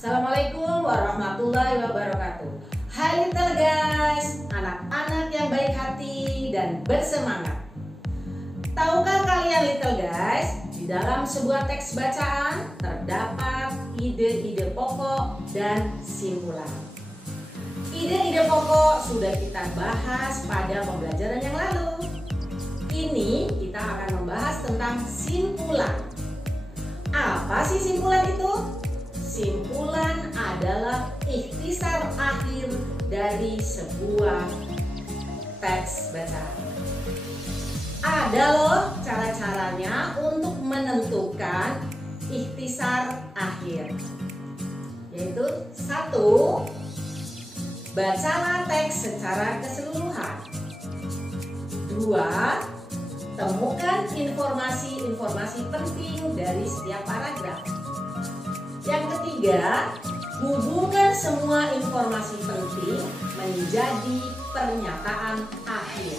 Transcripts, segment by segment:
Assalamualaikum warahmatullahi wabarakatuh. Hai little guys, anak-anak yang baik hati dan bersemangat. Tahukah kalian little guys, di dalam sebuah teks bacaan terdapat ide-ide pokok dan simpulan. Ide-ide pokok sudah kita bahas pada pembelajaran yang lalu. Ini kita akan membahas tentang simpulan. Apa sih simpulan itu? Simpulan adalah ikhtisar akhir dari sebuah teks bacaan. Ada loh cara-caranya untuk menentukan ikhtisar akhir. Yaitu 1. Bacalah teks secara keseluruhan. 2. Temukan informasi-informasi penting dari setiap paragraf. Yang ketiga, hubungkan semua informasi penting menjadi pernyataan akhir.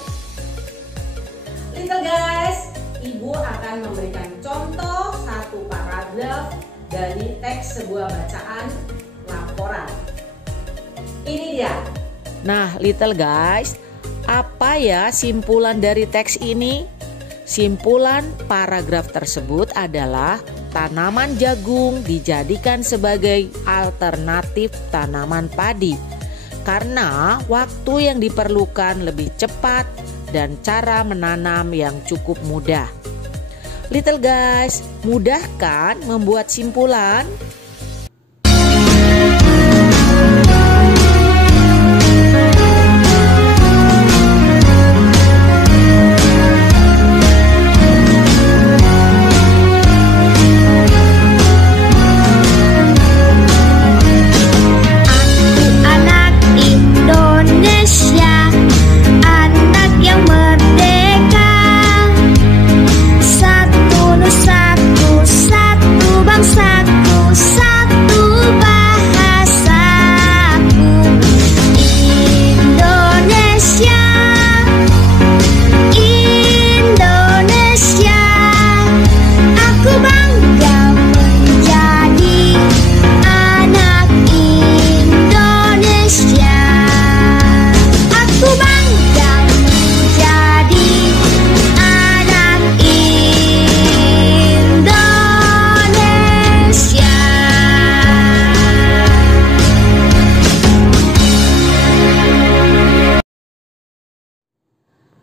Little guys, Ibu akan memberikan contoh satu paragraf dari teks sebuah bacaan laporan. Ini dia. Nah, little guys, apa ya simpulan dari teks ini? Simpulan paragraf tersebut adalah tanaman jagung dijadikan sebagai alternatif tanaman padi karena waktu yang diperlukan lebih cepat dan cara menanam yang cukup mudah. Little guys, mudah kan membuat simpulan?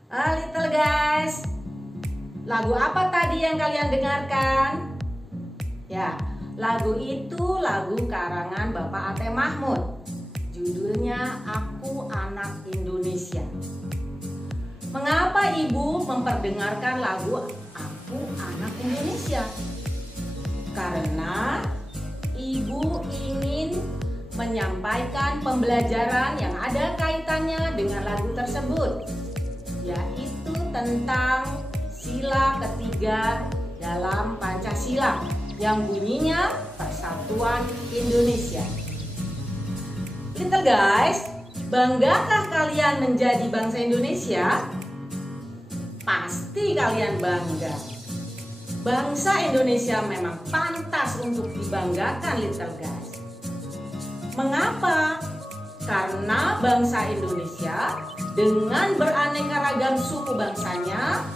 Little guys, lagu apa tadi yang kalian dengarkan? Ya, lagu itu lagu karangan Bapak Ate Mahmud. Judulnya Aku Anak Indonesia. Mengapa Ibu memperdengarkan lagu Aku Anak Indonesia? Karena Ibu ingin menyampaikan pembelajaran yang ada kaitannya dengan lagu tersebut, yaitu tentang sila ketiga dalam Pancasila yang bunyinya Persatuan Indonesia. Little guys, banggakah kalian menjadi bangsa Indonesia? Pasti kalian bangga. Bangsa Indonesia memang pantas untuk dibanggakan little guys. Mengapa? Karena bangsa Indonesia dengan beraneka ragam suku bangsanya,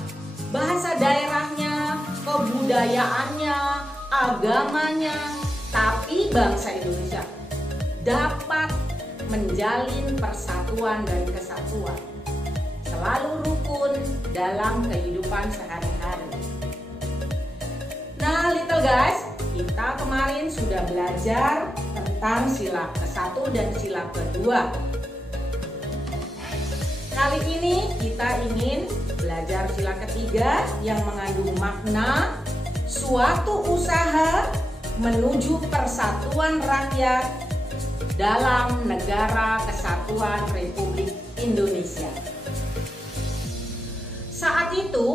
bahasa daerahnya, kebudayaannya, agamanya, tapi bangsa Indonesia dapat menjalin persatuan dan kesatuan, selalu rukun dalam kehidupan sehari-hari. Nah, little guys, kita kemarin sudah belajar tentang sila ke-1 dan sila kedua. Kali ini kita ingin belajar sila ketiga yang mengandung makna suatu usaha menuju persatuan rakyat dalam Negara Kesatuan Republik Indonesia. Saat itu,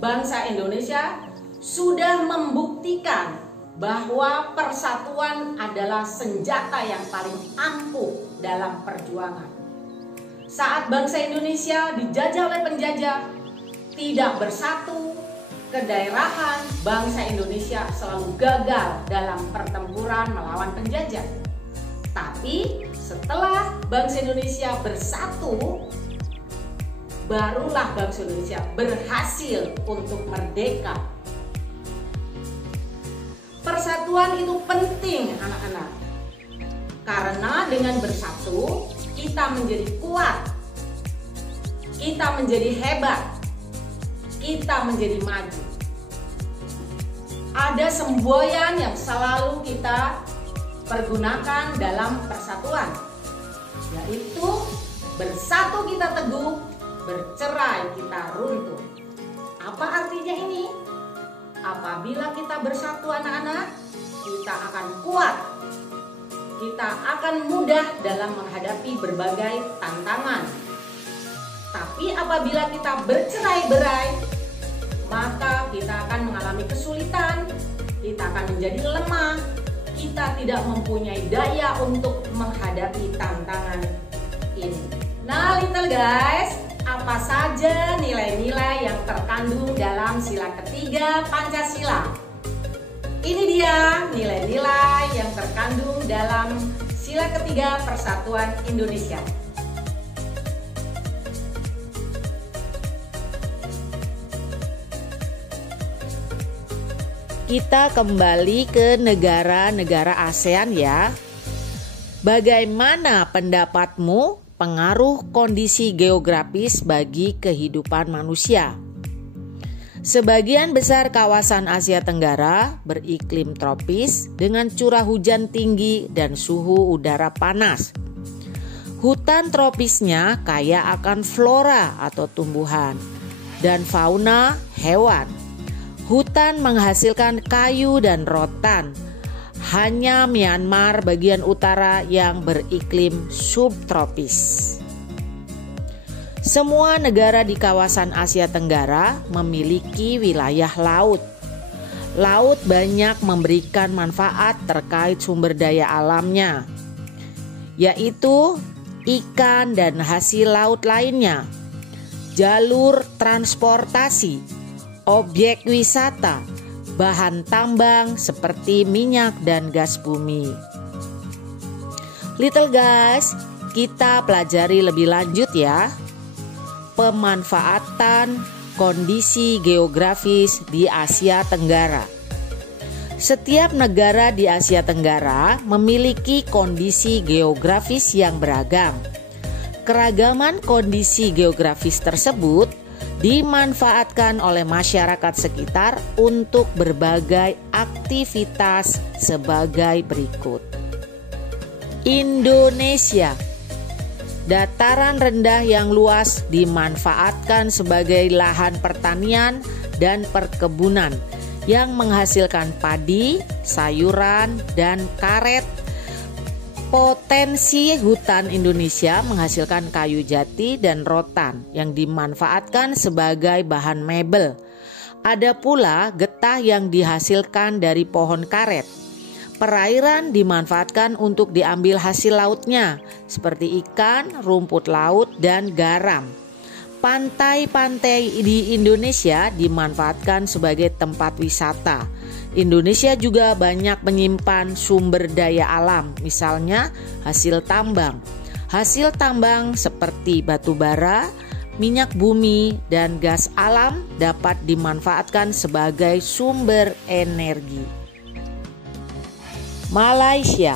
bangsa Indonesia sudah membuktikan bahwa persatuan adalah senjata yang paling ampuh dalam perjuangan. Saat bangsa Indonesia dijajah oleh penjajah, tidak bersatu, kedaerahan bangsa Indonesia selalu gagal dalam pertempuran melawan penjajah. Tapi setelah bangsa Indonesia bersatu, barulah bangsa Indonesia berhasil untuk merdeka. Persatuan itu penting, anak-anak. Karena dengan bersatu, kita menjadi kuat, kita menjadi hebat, kita menjadi maju. Ada semboyan yang selalu kita pergunakan dalam persatuan, yaitu bersatu kita teguh, bercerai kita runtuh. Apa artinya ini? Apabila kita bersatu anak-anak, kita akan kuat, kita akan mudah dalam menghadapi berbagai tantangan. Tapi apabila kita bercerai-berai, maka kita akan mengalami kesulitan, kita akan menjadi lemah, kita tidak mempunyai daya untuk menghadapi tantangan ini. Nah, little guys, apa saja nilai-nilai yang terkandung dalam sila ketiga Pancasila? Ini dia nilai-nilai yang terkandung dalam sila ketiga Persatuan Indonesia. Kita kembali ke negara-negara ASEAN ya. Bagaimana pendapatmu pengaruh kondisi geografis bagi kehidupan manusia? Sebagian besar kawasan Asia Tenggara beriklim tropis dengan curah hujan tinggi dan suhu udara panas. Hutan tropisnya kaya akan flora atau tumbuhan dan fauna hewan. Hutan menghasilkan kayu dan rotan. Hanya Myanmar bagian utara yang beriklim subtropis. Semua negara di kawasan Asia Tenggara memiliki wilayah laut. Laut banyak memberikan manfaat terkait sumber daya alamnya, yaitu ikan dan hasil laut lainnya, jalur transportasi, objek wisata, bahan tambang seperti minyak dan gas bumi. Little guys, kita pelajari lebih lanjut ya. Pemanfaatan kondisi geografis di Asia Tenggara. Setiap negara di Asia Tenggara memiliki kondisi geografis yang beragam. Keragaman kondisi geografis tersebut dimanfaatkan oleh masyarakat sekitar untuk berbagai aktivitas sebagai berikut. Indonesia. Dataran rendah yang luas dimanfaatkan sebagai lahan pertanian dan perkebunan yang menghasilkan padi, sayuran, dan karet. Potensi hutan Indonesia menghasilkan kayu jati dan rotan yang dimanfaatkan sebagai bahan mebel. Ada pula getah yang dihasilkan dari pohon karet. Perairan dimanfaatkan untuk diambil hasil lautnya seperti ikan, rumput laut, dan garam. Pantai-pantai di Indonesia dimanfaatkan sebagai tempat wisata. Indonesia juga banyak menyimpan sumber daya alam, misalnya hasil tambang. Hasil tambang seperti batu bara, minyak bumi, dan gas alam dapat dimanfaatkan sebagai sumber energi. Malaysia.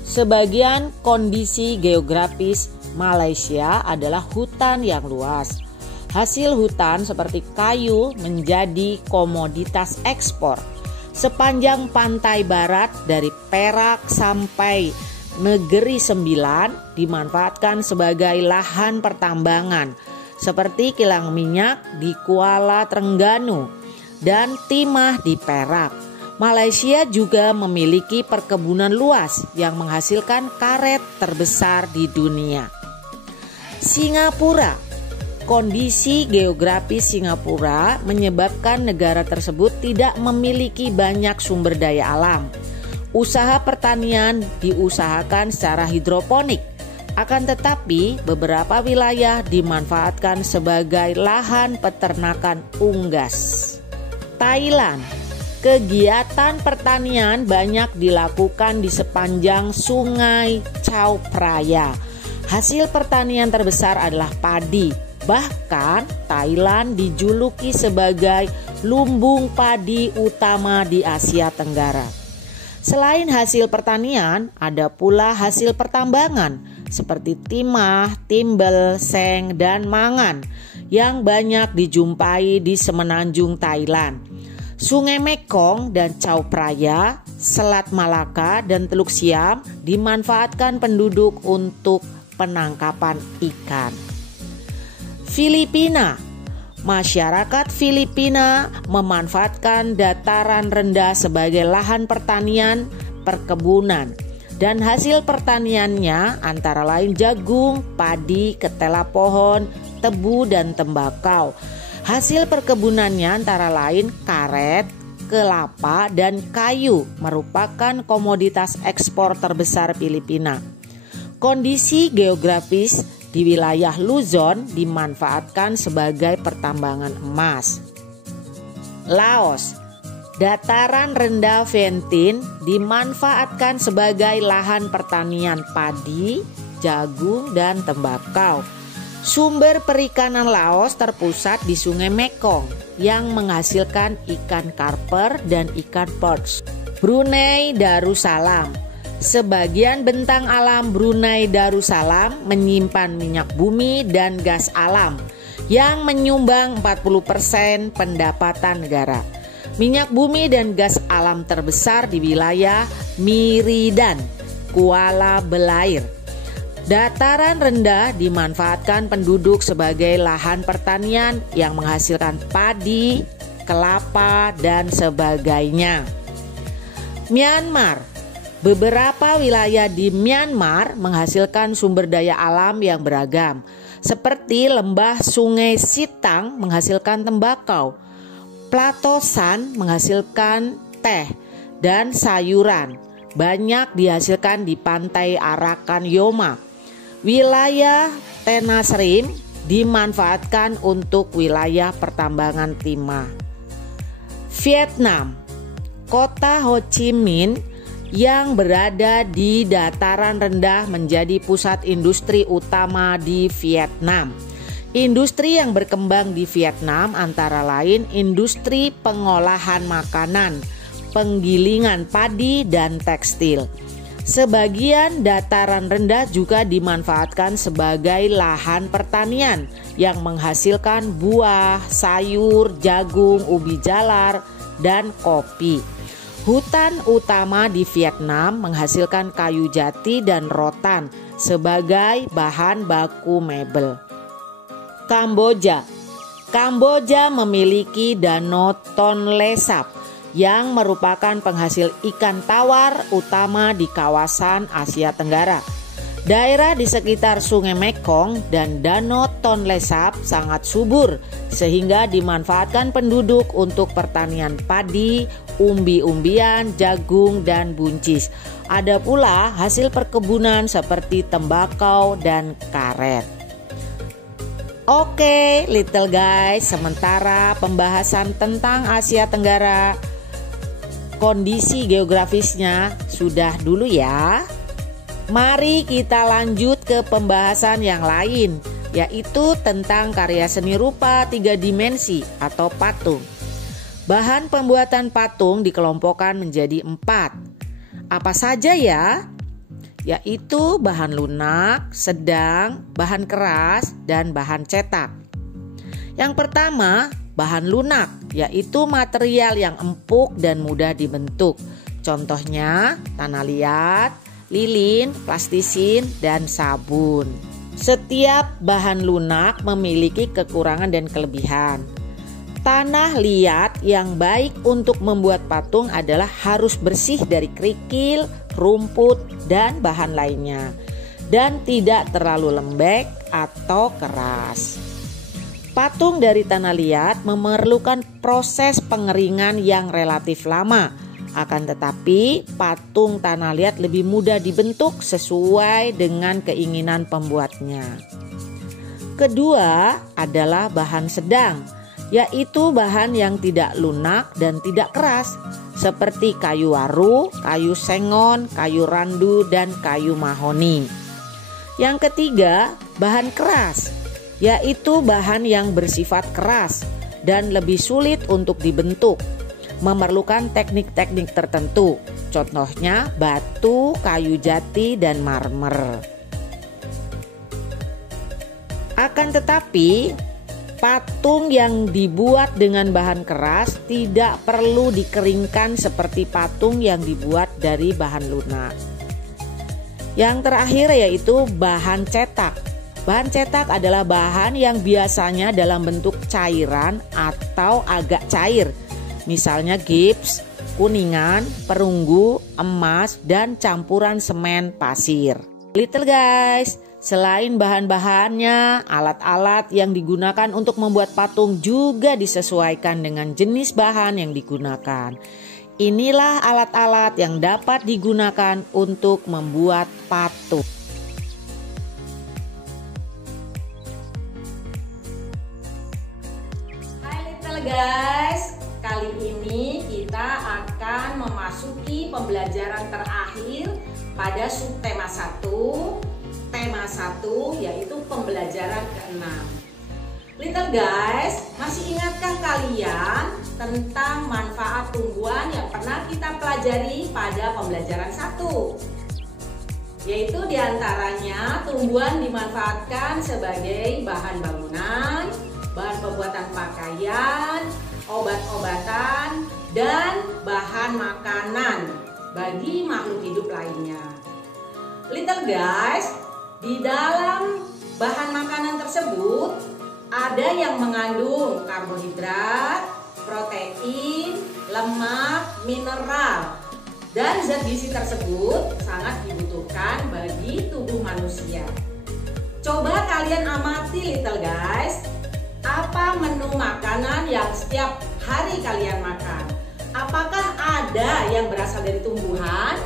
Sebagian kondisi geografis Malaysia adalah hutan yang luas. Hasil hutan seperti kayu menjadi komoditas ekspor. Sepanjang pantai barat dari Perak sampai Negeri Sembilan dimanfaatkan sebagai lahan pertambangan seperti kilang minyak di Kuala Trengganu dan timah di Perak. Malaysia juga memiliki perkebunan luas yang menghasilkan karet terbesar di dunia. Singapura. Kondisi geografis Singapura menyebabkan negara tersebut tidak memiliki banyak sumber daya alam. Usaha pertanian diusahakan secara hidroponik. Akan tetapi beberapa wilayah dimanfaatkan sebagai lahan peternakan unggas. Thailand. Kegiatan pertanian banyak dilakukan di sepanjang sungai Chao Phraya. Hasil pertanian terbesar adalah padi. Bahkan Thailand dijuluki sebagai lumbung padi utama di Asia Tenggara. Selain hasil pertanian, ada pula hasil pertambangan seperti timah, timbel, seng, dan mangan yang banyak dijumpai di semenanjung Thailand. Sungai Mekong dan Chao Phraya, Selat Malaka, dan Teluk Siam dimanfaatkan penduduk untuk penangkapan ikan. Filipina. Masyarakat Filipina memanfaatkan dataran rendah sebagai lahan pertanian perkebunan, dan hasil pertaniannya antara lain jagung, padi, ketela pohon, tebu, dan tembakau. Hasil perkebunannya antara lain karet, kelapa, dan kayu, merupakan komoditas ekspor terbesar Filipina. Kondisi geografis di wilayah Luzon dimanfaatkan sebagai pertambangan emas. Laos. Dataran rendah Vientiane dimanfaatkan sebagai lahan pertanian padi, jagung, dan tembakau. Sumber perikanan Laos terpusat di Sungai Mekong yang menghasilkan ikan karper dan ikan perch. Brunei Darussalam. Sebagian bentang alam Brunei Darussalam menyimpan minyak bumi dan gas alam yang menyumbang 40% pendapatan negara. Minyak bumi dan gas alam terbesar di wilayah Miridan, Kuala Belair. Dataran rendah dimanfaatkan penduduk sebagai lahan pertanian yang menghasilkan padi, kelapa, dan sebagainya. Myanmar. Beberapa wilayah di Myanmar menghasilkan sumber daya alam yang beragam, seperti lembah Sungai Sitang menghasilkan tembakau, Plato San menghasilkan teh dan sayuran. Banyak dihasilkan di pantai Arakan Yoma. Wilayah Tenasserim dimanfaatkan untuk wilayah pertambangan timah. Vietnam. Kota Ho Chi Minh yang berada di dataran rendah menjadi pusat industri utama di Vietnam. Industri yang berkembang di Vietnam antara lain industri pengolahan makanan, penggilingan padi, dan tekstil. Sebagian dataran rendah juga dimanfaatkan sebagai lahan pertanian yang menghasilkan buah, sayur, jagung, ubi jalar, dan kopi. Hutan utama di Vietnam menghasilkan kayu jati dan rotan sebagai bahan baku mebel. Kamboja. Kamboja memiliki Danau Tonle Sap yang merupakan penghasil ikan tawar utama di kawasan Asia Tenggara. Daerah di sekitar Sungai Mekong dan Danau Tonle Sap sangat subur sehingga dimanfaatkan penduduk untuk pertanian padi, umbi-umbian, jagung, dan buncis. Ada pula hasil perkebunan seperti tembakau dan karet. Oke, little guys, sementara pembahasan tentang Asia Tenggara, kondisi geografisnya sudah dulu ya. Mari kita lanjut ke pembahasan yang lain, yaitu tentang karya seni rupa 3 dimensi atau patung. Bahan pembuatan patung dikelompokkan menjadi 4. Apa saja ya? Yaitu bahan lunak, sedang, bahan keras, dan bahan cetak. Yang pertama, bahan lunak, yaitu material yang empuk dan mudah dibentuk. Contohnya tanah liat, lilin, plastisin, dan sabun. Setiap bahan lunak memiliki kekurangan dan kelebihan. Tanah liat yang baik untuk membuat patung adalah harus bersih dari kerikil, rumput, dan bahan lainnya, dan tidak terlalu lembek atau keras. Patung dari tanah liat memerlukan proses pengeringan yang relatif lama. Akan tetapi, patung tanah liat lebih mudah dibentuk sesuai dengan keinginan pembuatnya. Kedua adalah bahan sedang, yaitu bahan yang tidak lunak dan tidak keras, seperti kayu waru, kayu sengon, kayu randu, dan kayu mahoni. Yang ketiga, bahan keras, yaitu bahan yang bersifat keras dan lebih sulit untuk dibentuk, memerlukan teknik-teknik tertentu, contohnya batu, kayu jati, dan marmer. Akan tetapi, patung yang dibuat dengan bahan keras tidak perlu dikeringkan seperti patung yang dibuat dari bahan lunak. Yang terakhir yaitu bahan cetak. Bahan cetak adalah bahan yang biasanya dalam bentuk cairan atau agak cair, misalnya gips, kuningan, perunggu, emas, dan campuran semen pasir. Little guys, selain bahan-bahannya, alat-alat yang digunakan untuk membuat patung juga disesuaikan dengan jenis bahan yang digunakan. Inilah alat-alat yang dapat digunakan untuk membuat patung. Hai little guys, kali ini kita akan memasuki pembelajaran terakhir pada subtema 1. Tema 1 yaitu pembelajaran ke-6. Little guys, masih ingatkah kalian tentang manfaat tumbuhan yang pernah kita pelajari pada pembelajaran 1? Yaitu diantaranya tumbuhan dimanfaatkan sebagai bahan bangunan, bahan pembuatan pakaian, obat-obatan, dan bahan makanan bagi makhluk hidup lainnya. Little guys, di dalam bahan makanan tersebut ada yang mengandung karbohidrat, protein, lemak, mineral, dan zat gizi tersebut sangat dibutuhkan bagi tubuh manusia. Coba kalian amati little guys, apa menu makanan yang setiap hari kalian makan? Apakah ada yang berasal dari tumbuhan?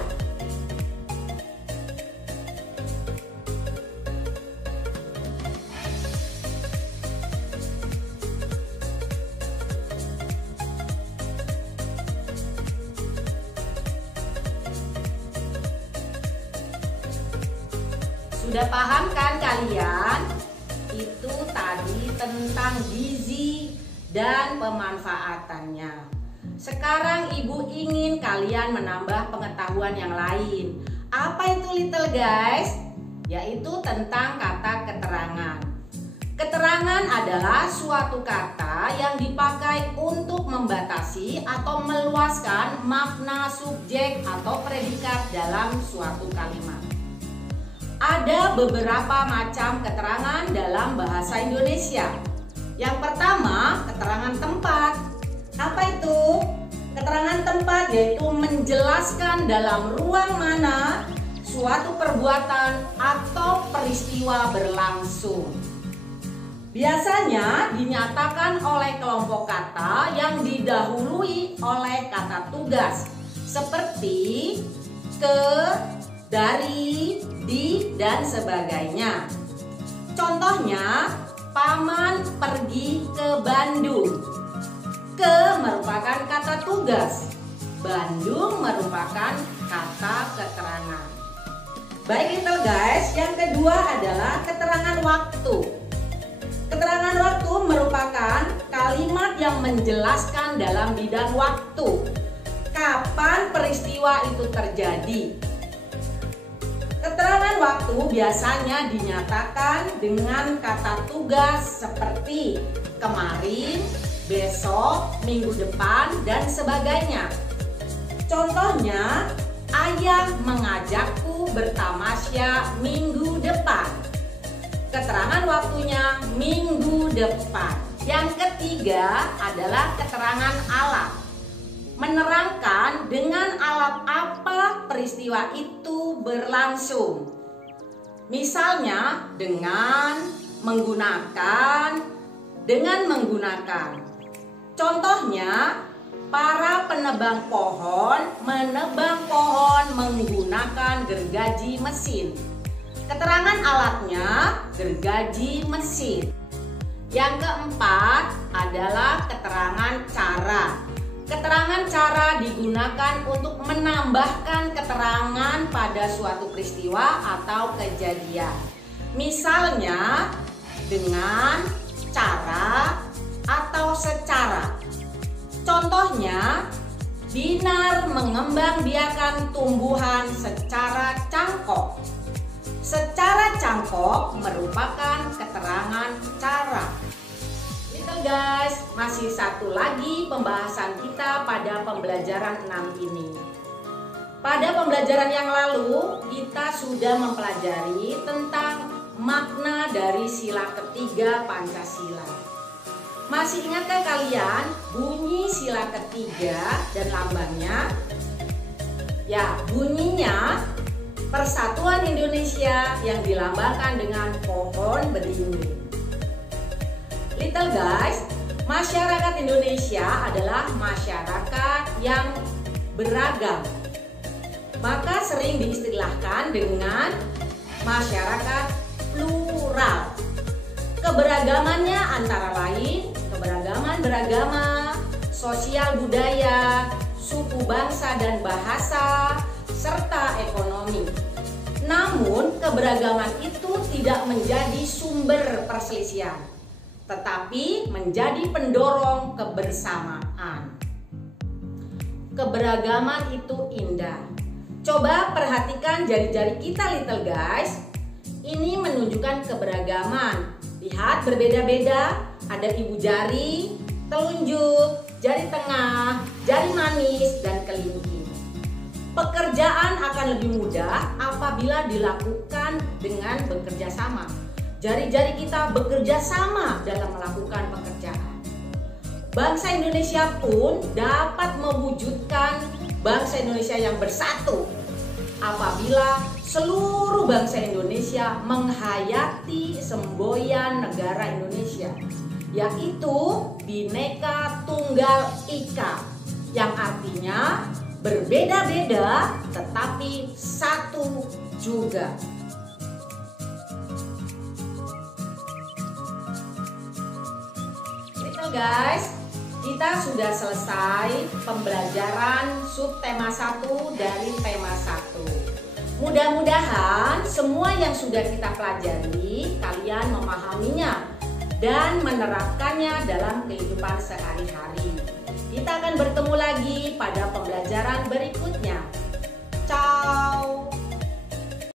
Sudah paham kan kalian? Itu tadi tentang gizi dan pemanfaatannya. Sekarang ibu ingin kalian menambah pengetahuan yang lain. Apa itu little guys? Yaitu tentang kata keterangan. Keterangan adalah suatu kata yang dipakai untuk membatasi atau meluaskan makna subjek atau predikat dalam suatu kalimat. Ada beberapa macam keterangan dalam bahasa Indonesia. Yang pertama, keterangan tempat. Apa itu? Keterangan tempat yaitu menjelaskan dalam ruang mana suatu perbuatan atau peristiwa berlangsung. Biasanya dinyatakan oleh kelompok kata yang didahului oleh kata tugas, seperti ke, dari, di, dan sebagainya. Contohnya, paman pergi ke Bandung. Ke merupakan kata tugas, Bandung merupakan kata keterangan. Baik little guys, yang kedua adalah keterangan waktu. Keterangan waktu merupakan kalimat yang menjelaskan dalam bidang waktu, kapan peristiwa itu terjadi. Keterangan waktu biasanya dinyatakan dengan kata tugas seperti kemarin, besok, minggu depan, dan sebagainya. Contohnya, ayah mengajakku bertamasya minggu depan. Keterangan waktunya minggu depan. Yang ketiga adalah keterangan alat. Menerangkan dengan alat apa peristiwa itu berlangsung. Misalnya dengan menggunakan. Contohnya, para penebang pohon menebang pohon menggunakan gergaji mesin. Keterangan alatnya gergaji mesin. Yang keempat adalah keterangan cara. Keterangan cara digunakan untuk menambahkan keterangan pada suatu peristiwa atau kejadian. Misalnya dengan cara atau secara. Contohnya, Dinar mengembangbiakan tumbuhan secara cangkok. Secara cangkok merupakan keterangan cara. Little guys, masih satu lagi pembahasan kita pada pembelajaran 6 ini. Pada pembelajaran yang lalu, kita sudah mempelajari tentang makna dari sila ketiga Pancasila. Masih ingatkah kalian bunyi sila ketiga dan lambangnya? Ya, bunyinya Persatuan Indonesia yang dilambangkan dengan pohon beringin. Little guys, masyarakat Indonesia adalah masyarakat yang beragam. Maka sering diistilahkan dengan masyarakat plural. Keberagamannya antara lain keberagaman beragama, sosial budaya, suku bangsa dan bahasa, serta ekonomi. Namun keberagaman itu tidak menjadi sumber perselisihan, tetapi menjadi pendorong kebersamaan. Keberagaman itu indah. Coba perhatikan jari-jari kita little guys. Ini menunjukkan keberagaman. Lihat berbeda-beda, ada ibu jari, telunjuk, jari tengah, jari manis, dan kelingking. Pekerjaan akan lebih mudah apabila dilakukan dengan bekerja sama. Jari-jari kita bekerja sama dalam melakukan pekerjaan. Bangsa Indonesia pun dapat mewujudkan bangsa Indonesia yang bersatu apabila seluruh bangsa Indonesia menghayati semboyan negara Indonesia, yaitu Bhinneka Tunggal Ika, yang artinya berbeda-beda tetapi satu juga. Little guys, kita sudah selesai pembelajaran subtema 1 dari tema 1. Mudah-mudahan semua yang sudah kita pelajari kalian memahaminya dan menerapkannya dalam kehidupan sehari-hari. Kita akan bertemu lagi pada pembelajaran berikutnya. Ciao.